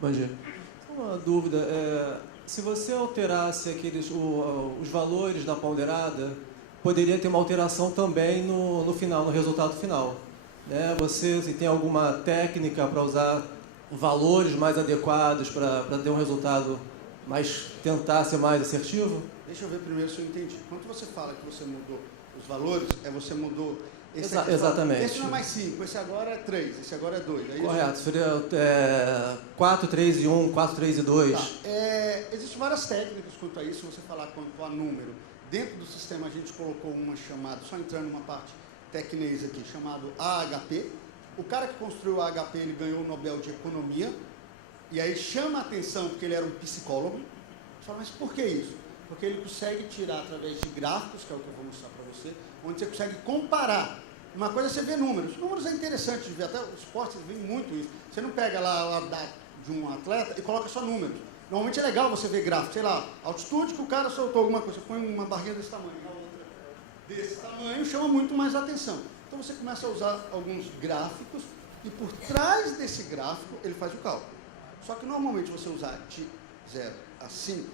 Bom dia. Uma dúvida, se você alterasse os valores da ponderada, poderia ter uma alteração também no final, no resultado final. Né? Você tem alguma técnica para usar valores mais adequados para ter um resultado tentar ser mais assertivo? Deixa eu ver primeiro se eu entendi. Quando você fala que você mudou os valores, você mudou... Exatamente. Esse não é mais 5, esse agora é 3, esse agora é 2. É correto, seria 4, 3 e 1, 4, 3 e 2. Tá. Existem várias técnicas quanto a isso, se você falar quanto a número. Dentro do sistema a gente colocou uma chamada, só entrando numa parte tecnês aqui, chamado AHP. O cara que construiu a AHP, ele ganhou o Nobel de Economia, e aí chama a atenção porque ele era um psicólogo. Você fala, mas por que isso? Porque ele consegue tirar através de gráficos, que é o que eu vou mostrar para você, onde você consegue comparar. Uma coisa é você ver números. Números é interessante de ver, até os esportes veem muito isso. Você não pega lá a data de um atleta e coloca só números. Normalmente é legal você ver gráficos, sei lá, altitude que o cara soltou alguma coisa, você põe uma barrinha desse tamanho, a outra desse tamanho, chama muito mais atenção. Então você começa a usar alguns gráficos e por trás desse gráfico ele faz o cálculo. Só que normalmente você usar de 0 a 5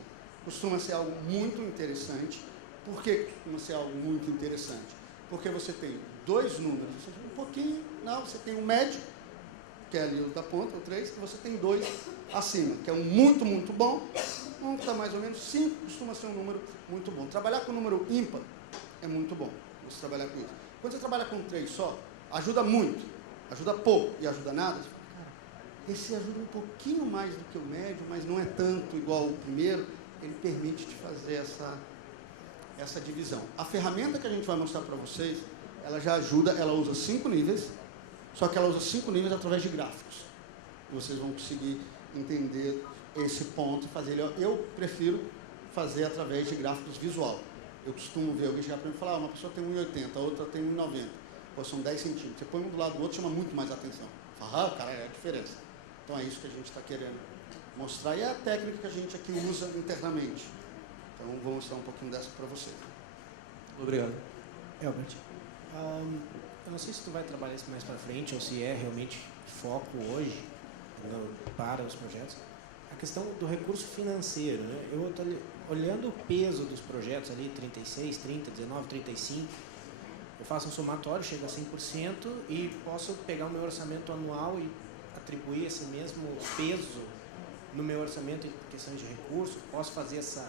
costuma ser algo muito interessante. Por que costuma ser algo muito interessante? Porque você tem dois números, você tem um pouquinho, não, você tem um médio, que é ali o da ponta, o 3, e você tem 2 acima, que é um muito, muito bom. Um que está mais ou menos 5, costuma ser um número muito bom. Trabalhar com número ímpar é muito bom, você trabalhar com isso. Quando você trabalha com 3 só, ajuda muito, ajuda pouco e ajuda nada. Você fala, cara, esse ajuda um pouquinho mais do que o médio, mas não é tanto igual o primeiro, ele permite te fazer essa divisão. A ferramenta que a gente vai mostrar para vocês, ela já ajuda, ela usa 5 níveis, só que ela usa 5 níveis através de gráficos. E vocês vão conseguir entender esse ponto e fazer ele. Eu prefiro fazer através de gráficos visual. Eu costumo ver alguém chegar para mim e falar, uma pessoa tem 1,80, a outra tem 1,90. Pô, são 10 centímetros. Você põe um do lado do outro, chama muito mais atenção. Fala, cara, é a diferença. Então é isso que a gente está querendo mostrar. E é a técnica que a gente aqui usa internamente. Então vou mostrar um pouquinho dessa para vocês. Obrigado. Elbert, eu não sei se tu vai trabalhar isso mais para frente ou se é realmente foco hoje para os projetos. A questão do recurso financeiro, né? Eu estou olhando o peso dos projetos ali, 36, 30, 19, 35, eu faço um somatório, chego a 100% e posso pegar o meu orçamento anual e atribuir esse mesmo peso no meu orçamento em questões de recursos. Posso fazer essa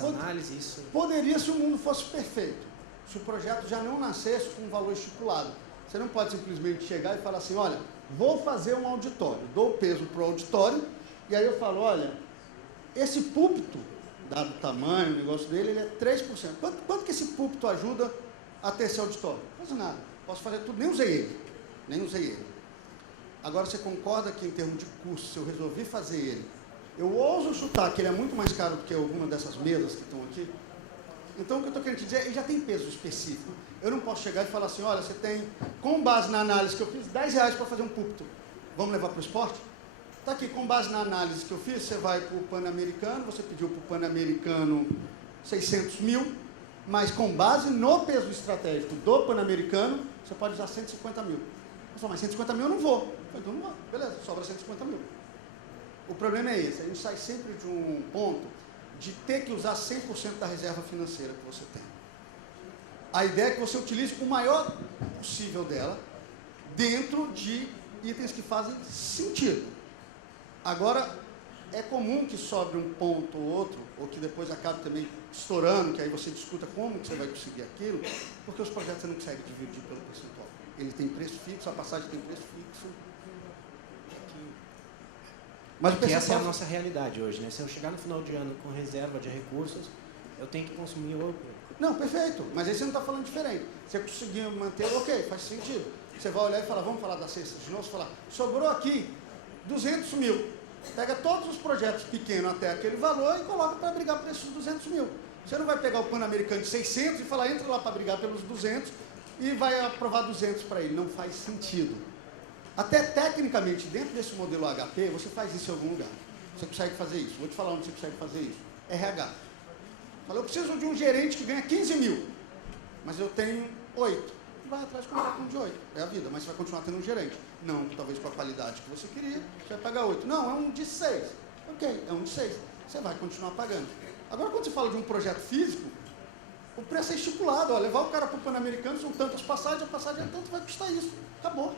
análise? Isso... Poderia se o mundo fosse perfeito, se o projeto já não nascesse com um valor estipulado. Você não pode simplesmente chegar e falar assim, olha, vou fazer um auditório, dou o peso para o auditório, e aí eu falo, olha, esse púlpito, dado o tamanho, o negócio dele, ele é 3%. Quanto que esse púlpito ajuda a ter esse auditório? Não faz nada, posso fazer tudo, nem usei ele. Agora, você concorda que em termos de custo, se eu resolvi fazer ele, eu ouso chutar que ele é muito mais caro do que alguma dessas mesas que estão aqui? Então, o que eu estou querendo te dizer, ele já tem peso específico. Eu não posso chegar e falar assim, olha, você tem, com base na análise que eu fiz, R$10 para fazer um púlpito. Vamos levar para o esporte? Está aqui, com base na análise que eu fiz, você vai para o Pan-Americano, você pediu para o Pan-Americano 600 mil, mas com base no peso estratégico do Pan-Americano, você pode usar 150 mil. Eu falo, mas 150 mil eu não vou. Eu falei, então não vou. Beleza, sobra 150 mil. O problema é esse, a gente sai sempre de um ponto de ter que usar 100% da reserva financeira que você tem. A ideia é que você utilize o maior possível dela dentro de itens que fazem sentido. Agora, é comum que sobre um ponto ou outro, ou que depois acabe também estourando, que aí você discuta como que você vai conseguir aquilo, porque os projetos você não consegue dividir pelo percentual. Ele tem preço fixo, a passagem tem preço fixo. Mas o percentual... Essa é a nossa realidade hoje, né? Se eu chegar no final de ano com reserva de recursos, eu tenho que consumir o... Não, perfeito, mas aí você não está falando diferente. Você conseguiu manter, ok, faz sentido. Você vai olhar e falar, vamos falar da cesta de novo, você falar, sobrou aqui 200 mil. Pega todos os projetos pequenos até aquele valor e coloca para brigar por esses 200 mil. Você não vai pegar o Pan-Americano de 600 e falar, entra lá para brigar pelos 200 e vai aprovar 200 para ele. Não faz sentido. Até tecnicamente, dentro desse modelo HP, você faz isso em algum lugar. Você consegue fazer isso. Vou te falar onde você consegue fazer isso. RH. Fala, eu preciso de um gerente que ganha 15 mil, mas eu tenho 8. Vai atrás de contratar um de 8. É a vida, mas você vai continuar tendo um gerente. Não, talvez com a qualidade que você queria, você vai pagar 8. Não, é um de 6. Ok, é um de 6. Você vai continuar pagando. Agora, quando você fala de um projeto físico, o preço é estipulado. Ó, levar o cara para o Pan-Americano são tantas passagens, a passagem é tanto, vai custar isso. Acabou.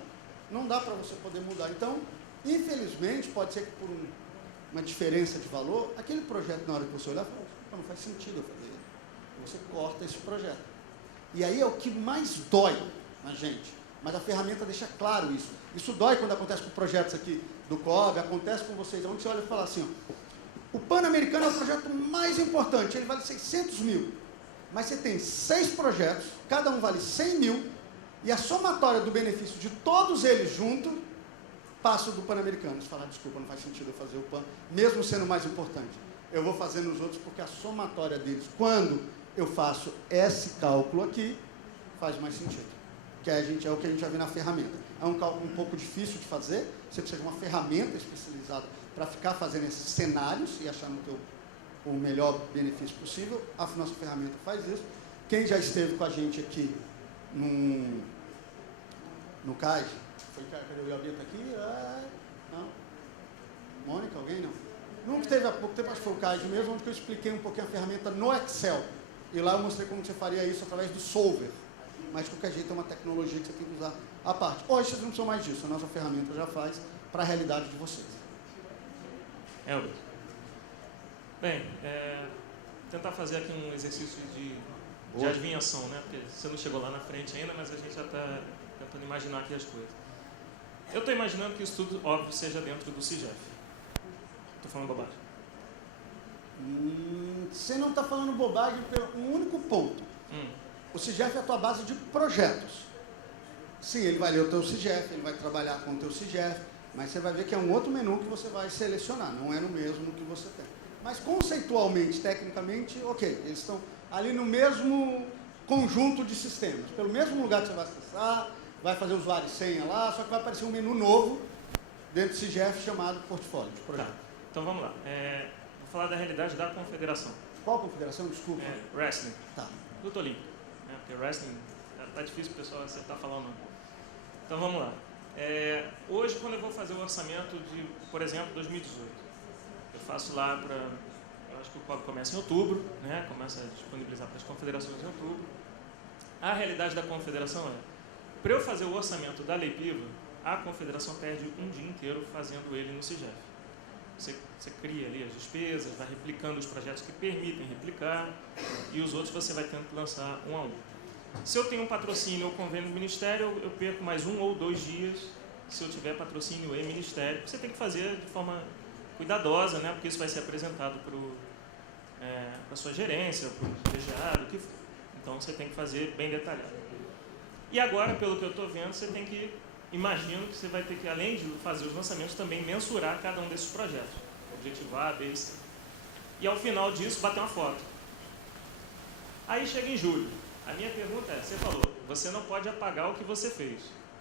Não dá para você poder mudar. Então, infelizmente, pode ser que por uma diferença de valor, aquele projeto, na hora que você olhar, fala, não faz sentido eu fazer ele. Você corta esse projeto. E aí é o que mais dói na gente. Mas a ferramenta deixa claro isso. Isso dói quando acontece com projetos aqui do COB, acontece com vocês, onde você olha e fala assim, ó, o Pan-Americano é o projeto mais importante, ele vale 600 mil. Mas você tem 6 projetos, cada um vale 100 mil, e a somatória do benefício de todos eles juntos passa do Pan-Americano. Você fala, desculpa, não faz sentido eu fazer o Pan, mesmo sendo mais importante. Eu vou fazer nos outros porque a somatória deles, quando eu faço esse cálculo aqui, faz mais sentido. Que é o que a gente já vê na ferramenta. É um cálculo um pouco difícil de fazer, você precisa de uma ferramenta especializada para ficar fazendo esses cenários e achar o melhor benefício possível. A nossa ferramenta faz isso. Quem já esteve com a gente aqui no CAIS, foi cadê o Iabita aqui? Não? Mônica, alguém não? Nunca esteve há pouco tempo, acho que foi o CAIS mesmo, onde eu expliquei um pouquinho a ferramenta no Excel. E lá eu mostrei como você faria isso através do Solver. Mas de qualquer jeito é uma tecnologia que você tem que usar à parte. Hoje vocês não precisam mais disso, a nossa ferramenta já faz para a realidade de vocês. Elber. Bem, tentar fazer aqui um exercício de adivinhação, né? Porque você não chegou lá na frente ainda, mas a gente já está tentando imaginar aqui as coisas. Eu estou imaginando que isso tudo, óbvio, seja dentro do CIGEF. Estou falando bobagem. Você não está falando bobagem pelo um único ponto. O CIGEF é a tua base de projetos. Sim, ele vai ler o teu CIGEF, ele vai trabalhar com o teu CIGEF, mas você vai ver que é um outro menu que você vai selecionar, não é no mesmo que você tem. Mas conceitualmente, tecnicamente, ok, eles estão ali no mesmo conjunto de sistemas. Pelo mesmo lugar que você vai acessar, vai fazer usuário e senha lá, só que vai aparecer um menu novo dentro do CIGEF chamado portfólio de projeto. Tá. Então vamos lá. Vou falar da realidade da confederação. Qual confederação? Desculpa. Wrestling. Tá. Luta olímpica. Porque wrestling tá difícil o pessoal acertar falando. Então vamos lá. Hoje, quando eu vou fazer o orçamento de, por exemplo, 2018, eu faço lá para... Eu acho que o COB começa em outubro, né? Começa a disponibilizar para as confederações em outubro. A realidade da confederação para eu fazer o orçamento da Lei Piva, a confederação perde um dia inteiro fazendo ele no CIGEF. Você cria ali as despesas, vai replicando os projetos que permitem replicar e os outros você vai tendo que lançar um a um. Se eu tenho um patrocínio ou convênio do Ministério, eu perco mais 1 ou 2 dias se eu tiver patrocínio e Ministério. Você tem que fazer de forma cuidadosa, né? Porque isso vai ser apresentado para a sua gerência, para o colegiado, o que for. Então você tem que fazer bem detalhado. E agora, pelo que eu estou vendo, você tem que... Imagino que você vai ter que, além de fazer os lançamentos, também mensurar cada um desses projetos. Objetivo A, B e C. E ao final disso, bater uma foto. Aí chega em julho. A minha pergunta você falou, você não pode apagar o que você fez.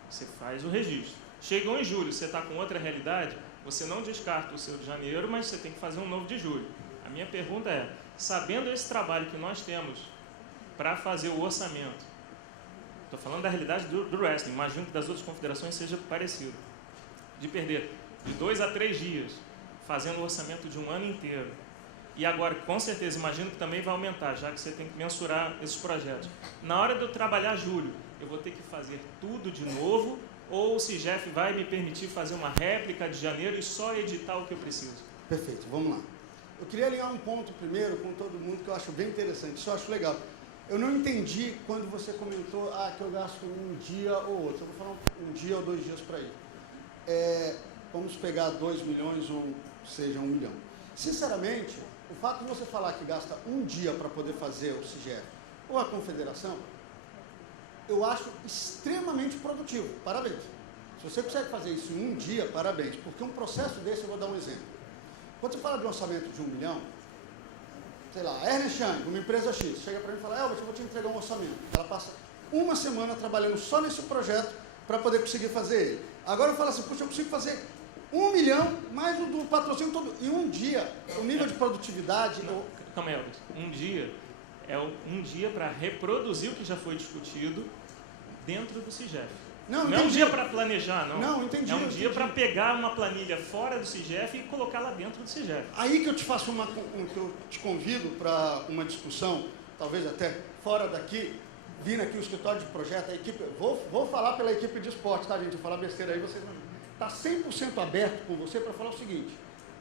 Você faz o registro. Chegou em julho, você está com outra realidade, você não descarta o seu de janeiro, mas você tem que fazer um novo de julho. A minha pergunta sabendo esse trabalho que nós temos para fazer o orçamento, estou falando da realidade do wrestling, imagino que das outras confederações seja parecido, de perder de 2 a 3 dias fazendo o orçamento de um ano inteiro. E agora, com certeza, imagino que também vai aumentar, já que você tem que mensurar esses projetos. Na hora de eu trabalhar julho, eu vou ter que fazer tudo de novo, ou o CIGEF vai me permitir fazer uma réplica de janeiro e só editar o que eu preciso? Perfeito, vamos lá. Eu queria alinhar um ponto primeiro com todo mundo que eu acho bem interessante, isso eu acho legal. Eu não entendi quando você comentou que eu gasto um dia ou outro. Eu vou falar um dia ou 2 dias para ir. Vamos pegar 2 milhões ou seja 1 milhão. Sinceramente, o fato de você falar que gasta um dia para poder fazer o CIGEF ou a confederação, eu acho extremamente produtivo. Parabéns. Se você consegue fazer isso em um dia, parabéns. Porque um processo desse, eu vou dar um exemplo. Quando você fala de um orçamento de 1 milhão, sei lá, a Ernest Young, uma empresa X, chega para mim e fala, Elbert, eu vou te entregar um orçamento. Ela passa uma semana trabalhando só nesse projeto para poder conseguir fazer ele. Agora eu falo assim, puxa, eu consigo fazer 1 milhão mais o do patrocínio todo. Em um dia, o nível de produtividade... Calma aí, Elbert. Um dia é um dia para reproduzir o que já foi discutido dentro do CIGEF. Não é um dia para planejar, não. Não, entendi. É um dia para pegar uma planilha fora do CIGEF e colocar lá dentro do CIGEF. Aí que eu te faço que eu te convido para uma discussão, talvez até fora daqui, vindo aqui o escritório de projeto, a equipe, vou falar pela equipe de esporte, tá, gente? Eu falar besteira aí, vocês não... Está 100% aberto com você para falar o seguinte,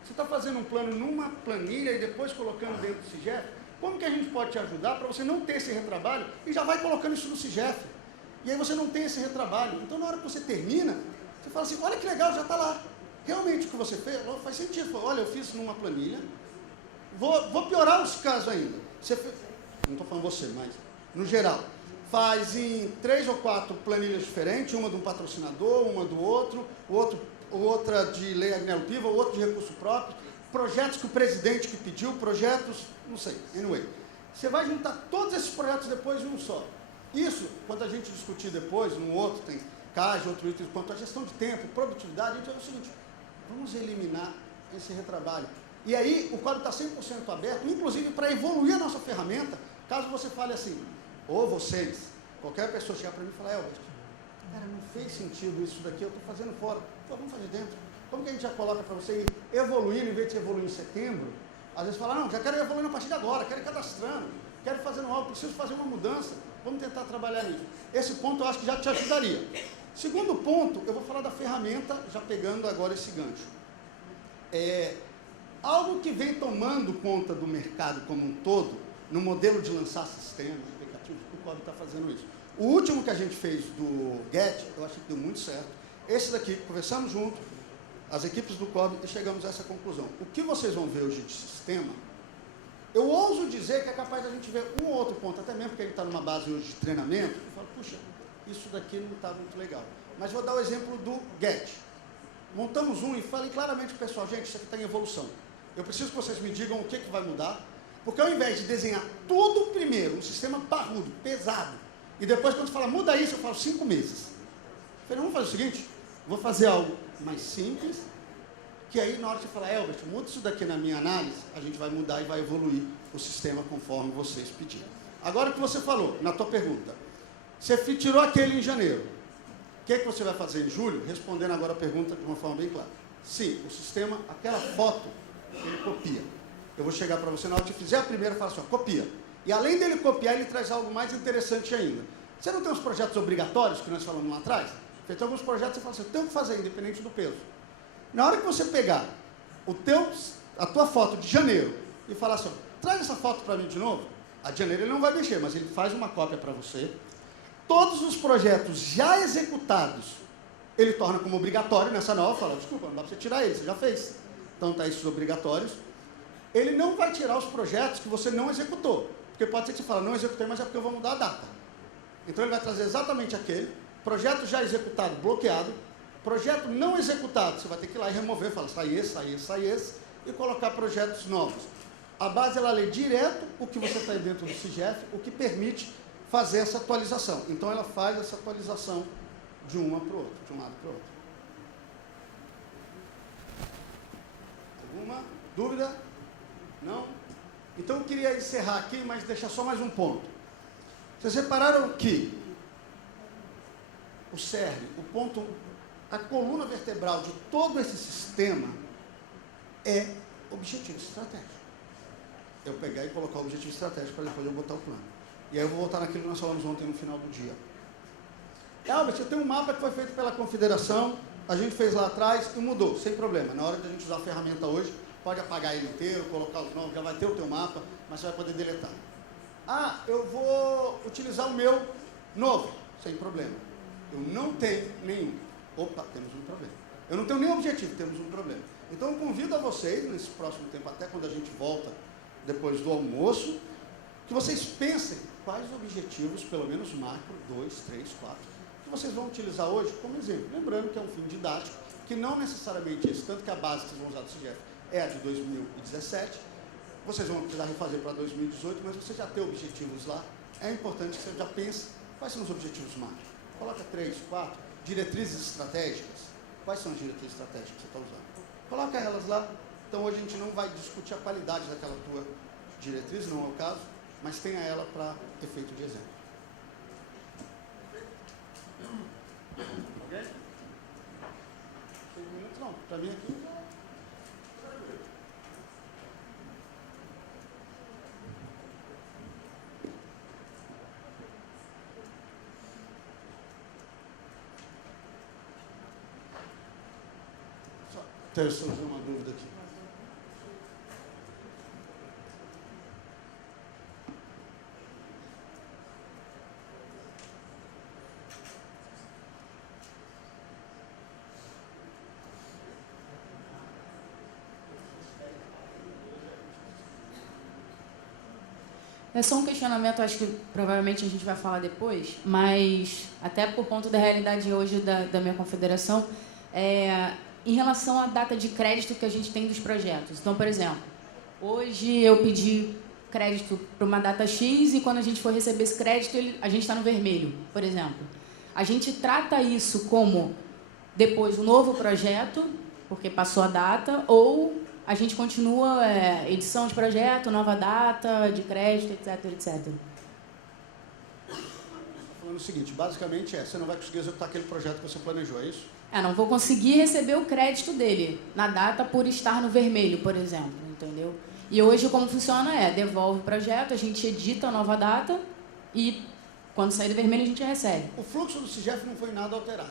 você está fazendo um plano numa planilha e depois colocando dentro do CIGEF, como que a gente pode te ajudar para você não ter esse retrabalho e já vai colocando isso no CIGEF? E aí você não tem esse retrabalho. Então, na hora que você termina, você fala assim, olha que legal, já está lá. Realmente o que você fez faz sentido. Olha, eu fiz numa planilha, vou piorar os casos ainda. Não estou falando você, mas no geral. Faz em 3 ou 4 planilhas diferentes, uma de um patrocinador, uma do outro, outra de lei Agnello-Piva, outra de recurso próprio, projetos que o presidente que pediu, projetos, não sei, anyway. Você vai juntar todos esses projetos depois em um só. Isso, quando a gente discutir depois, num outro, tem CAGE, outro item, quanto à gestão de tempo, produtividade, a gente vai o seguinte, vamos eliminar esse retrabalho. E aí, o quadro está 100% aberto, inclusive para evoluir a nossa ferramenta, caso você fale assim, ou vocês, qualquer pessoa chegar para mim e falar, Elbert, cara, não fez sentido isso daqui, eu estou fazendo fora. Pô, vamos fazer dentro. Como que a gente já coloca para você ir evoluindo, em vez de evoluir em setembro? Às vezes fala, não, já quero evoluir a partir de agora, quero ir cadastrando, quero fazer algo, preciso fazer uma mudança, vamos tentar trabalhar nisso. Esse ponto eu acho que já te ajudaria. Segundo ponto, eu vou falar da ferramenta, já pegando agora esse gancho. Algo que vem tomando conta do mercado como um todo, no modelo de lançar sistemas, aplicativos, o COB está fazendo isso. O último que a gente fez do Get, eu achei que deu muito certo. Esse daqui, conversamos junto, as equipes do COB, e chegamos a essa conclusão. O que vocês vão ver hoje de sistema, eu ouso dizer que é capaz de a gente ver um ou outro ponto, até mesmo porque a gente está numa base hoje de treinamento, eu falo, puxa, isso daqui não está muito legal. Mas vou dar o exemplo do Get. Montamos um e falei claramente para o pessoal, gente, isso aqui está em evolução. Eu preciso que vocês me digam o que vai mudar, porque ao invés de desenhar tudo primeiro, um sistema parrudo, pesado, e depois quando fala, muda isso, eu falo 5 meses. Eu falei, vamos fazer o seguinte, vou fazer algo mais simples, que aí na hora de falar, Elbert, muda isso daqui na minha análise, a gente vai mudar e vai evoluir o sistema conforme vocês pediram. Agora que você falou, na tua pergunta, você tirou aquele em janeiro, o que você vai fazer em julho? Respondendo agora a pergunta de uma forma bem clara. Sim, o sistema, aquela foto, ele copia. Eu vou chegar para você, na hora que fizer a primeira, eu falo assim, ó, copia. E além dele copiar, ele traz algo mais interessante ainda. Você não tem os projetos obrigatórios, que nós falamos lá atrás? Feito alguns projetos, você fala assim, eu tenho que fazer, independente do peso. Na hora que você pegar a tua foto de janeiro e falar assim, ó, traz essa foto para mim de novo, a de janeiro ele não vai mexer, mas ele faz uma cópia para você. Todos os projetos já executados, ele torna como obrigatório nessa nova, fala, desculpa, não dá para você tirar ele, você já fez. Então tá esses obrigatórios. Ele não vai tirar os projetos que você não executou, porque pode ser que você fale, não executei, mas é porque eu vou mudar a data. Então ele vai trazer exatamente aquele, projeto já executado, bloqueado, projeto não executado, você vai ter que ir lá e remover, fala, sai esse, e colocar projetos novos. A base, ela lê direto o que você tem dentro do CIGEF, o que permite fazer essa atualização. Então ela faz essa atualização de uma para o outro, de um lado para o outro. Alguma dúvida? Não? Então eu queria encerrar aqui, mas deixar só mais um ponto. Vocês repararam que o cerne, o ponto, a coluna vertebral de todo esse sistema é objetivo estratégico. Eu pegar e colocar o objetivo estratégico para depois eu botar o plano. E aí eu vou voltar naquilo que nós falamos ontem no final do dia. Albert, eu tenho um mapa que foi feito pela Confederação, a gente fez lá atrás e mudou, sem problema. Na hora de a gente usar a ferramenta hoje, pode apagar ele inteiro, colocar os nomes, já vai ter o teu mapa, mas você vai poder deletar. Ah, eu vou utilizar o meu novo, sem problema. Eu não tenho nenhum. Opa, temos um problema. Eu não tenho nenhum objetivo, temos um problema. Então eu convido a vocês, nesse próximo tempo, até quando a gente volta, depois do almoço, que vocês pensem quais objetivos, pelo menos macro, 2, 3, 4, que vocês vão utilizar hoje como exemplo. Lembrando que é um fim didático, que não necessariamente esse, tanto que a base que vocês vão usar do CIGEF é a de 2017, vocês vão precisar refazer para 2018, mas você já tem objetivos lá, é importante que você já pense quais são os objetivos macro. Coloca 3, 4, diretrizes estratégicas. Quais são as diretrizes estratégicas que você está usando? Coloca elas lá. Então hoje a gente não vai discutir a qualidade daquela tua diretriz, não é o caso, mas tenha ela para efeito de exemplo. Ok? 6 minutos não, para mim aqui. Quero surgir uma dúvida aqui. É só um questionamento, acho que provavelmente a gente vai falar depois, mas até por conta da realidade hoje da minha confederação, em relação à data de crédito que a gente tem dos projetos. Então, por exemplo, hoje eu pedi crédito para uma data X e quando a gente for receber esse crédito, a gente está no vermelho, por exemplo. A gente trata isso como depois um novo projeto, porque passou a data, ou a gente continua edição de projeto, nova data de crédito, etc, etc. Falando o seguinte, basicamente você não vai conseguir executar aquele projeto que você planejou, é isso? Não vou conseguir receber o crédito dele na data por estar no vermelho, por exemplo, entendeu? E hoje como funciona devolve o projeto, a gente edita a nova data e quando sair do vermelho a gente recebe. O fluxo do CIGEF não foi nada alterado.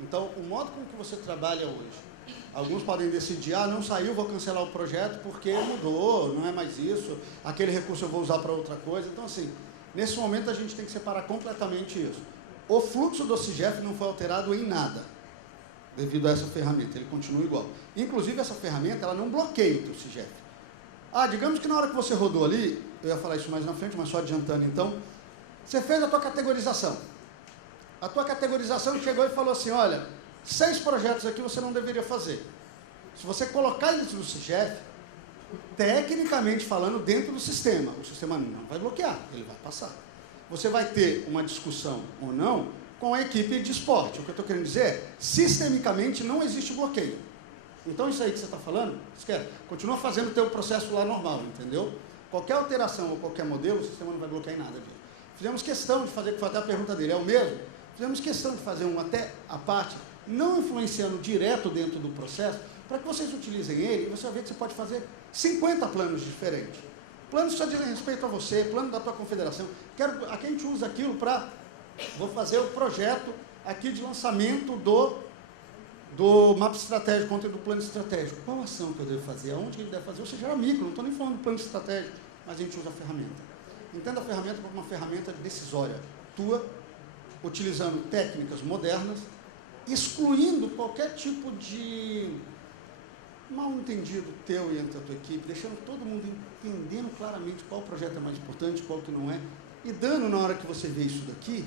Então, o modo com que você trabalha hoje, alguns podem decidir, não saiu, vou cancelar o projeto porque mudou, não é mais isso, aquele recurso eu vou usar para outra coisa. Então, assim, nesse momento a gente tem que separar completamente isso. O fluxo do CIGEF não foi alterado em nada, devido a essa ferramenta, ele continua igual. Inclusive, essa ferramenta, ela não bloqueia o teu CIGEF. Digamos que na hora que você rodou ali, eu ia falar isso mais na frente, mas só adiantando então, você fez a tua categorização. A tua categorização chegou e falou assim, olha, 6 projetos aqui você não deveria fazer. Se você colocar isso no CIGEF, tecnicamente falando, dentro do sistema, o sistema não vai bloquear, ele vai passar. Você vai ter uma discussão ou não com a equipe de esporte. O que eu estou querendo dizer é, sistemicamente não existe bloqueio. Então isso aí que você está falando, esquece, continua fazendo o teu processo lá normal, entendeu? Qualquer alteração ou qualquer modelo, o sistema não vai bloquear em nada disso. Fizemos questão de fazer, que foi até a pergunta dele, é o mesmo? Fizemos questão de fazer um até a parte, não influenciando direto dentro do processo, para que vocês utilizem ele, e você vai ver que você pode fazer 50 planos diferentes. Planos que só dizem respeito a você, plano da tua confederação. Aqui a gente usa aquilo para... Vou fazer o projeto aqui de lançamento do mapa estratégico, ontem do plano estratégico. Qual ação que eu devo fazer? Aonde que ele deve fazer? Ou seja, era micro, não estou nem falando do plano estratégico, mas a gente usa a ferramenta. Entenda a ferramenta como uma ferramenta decisória tua, utilizando técnicas modernas, excluindo qualquer tipo de mal entendido teu e entre a tua equipe, deixando todo mundo entendendo claramente qual projeto é mais importante, qual que não é, e dando, na hora que você vê isso daqui,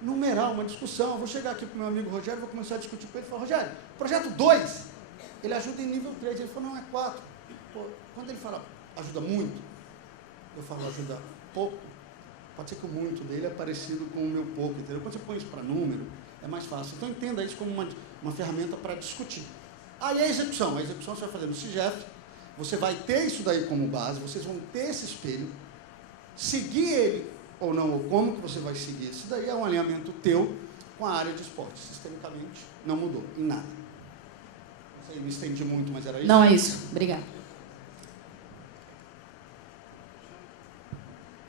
numerar uma discussão. Eu vou chegar aqui para o meu amigo Rogério, vou começar a discutir com ele e falar, Rogério, projeto 2, ele ajuda em nível 3, ele falou, não, é 4. Pô, quando ele fala, ajuda muito, eu falo, ajuda pouco, pode ser que o muito dele é parecido com o meu pouco, entendeu? Quando você põe isso para número, é mais fácil. Então entenda isso como uma ferramenta para discutir. Aí a execução você vai fazer no CIGEF, você vai ter isso daí como base, vocês vão ter esse espelho, seguir ele ou não, ou como que você vai seguir. Isso daí é um alinhamento teu com a área de esporte. Sistemicamente, não mudou em nada. Não sei, me estendi muito, mas era isso? Não, é isso. Obrigada.